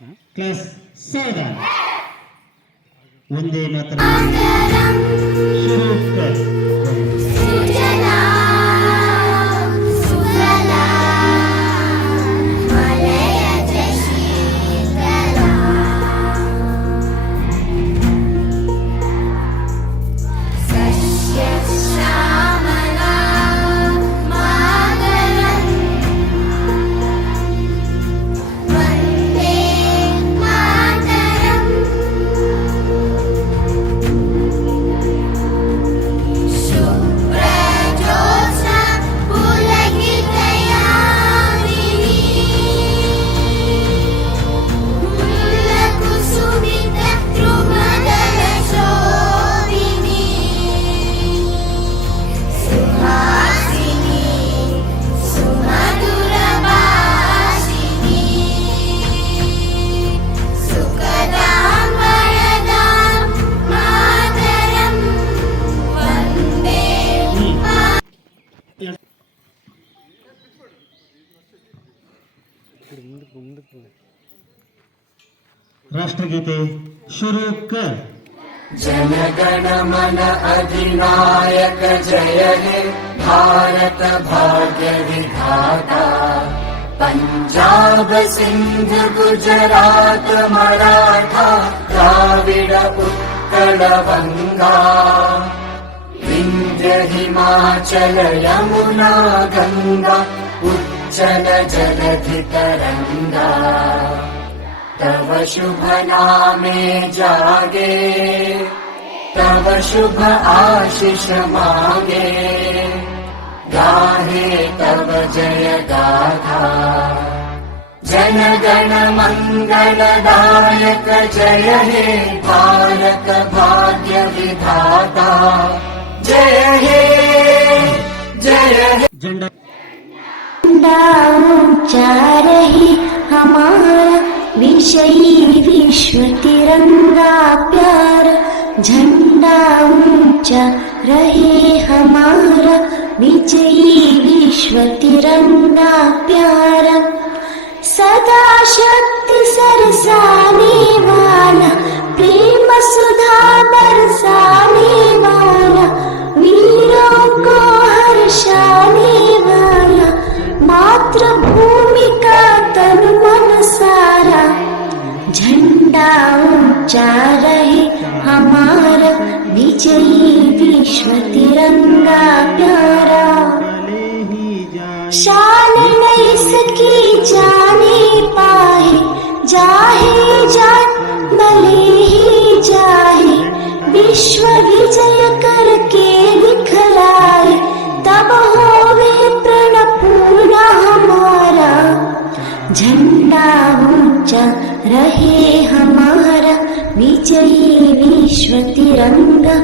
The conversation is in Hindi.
क्लास 7 वंदे मातरम शुरू कर राष्ट्रगीते शुरू कर। जनगण मन अधिनायक जय हे भारत भाग्य विधाता। पंजाब सिंध गुजरात मराठा द्राविड उत्कल बंगा। विंध्य हिमाचल यमुना गंगा उच्चल जलधि तरंगा। तव शुभ नामे जागे तव शुभ आशीष मांगे। गाहे तव जय गाथा जन गण मंगलदायक जय हे भारत भाग्य विधाता। जय हे झंडा ऊंचा रहे हमारा विजयी विश्व तिरंगा प्यार। झंडा ऊंचा रहे हमारा विजयी विश्व तिरंगा प्यार। सदा शक्ति सरसाने वाला प्रेम सुधा बरसाने वाला। वीरों को हर्षाने वाला मातृभूमि का तन मन सारा। झंडा ऊंचा रहे हमारा विजयी विश्व तिरंगा प्यारा। शान नहीं सकी जाने पाए जाहे जान भले ही जाहे। विश्व विजय करके दिखलाए तब होवे प्रण पूर्ण हमारा। झंडा ऊंचा रहे हमारा विजयी विश्व तिरंगा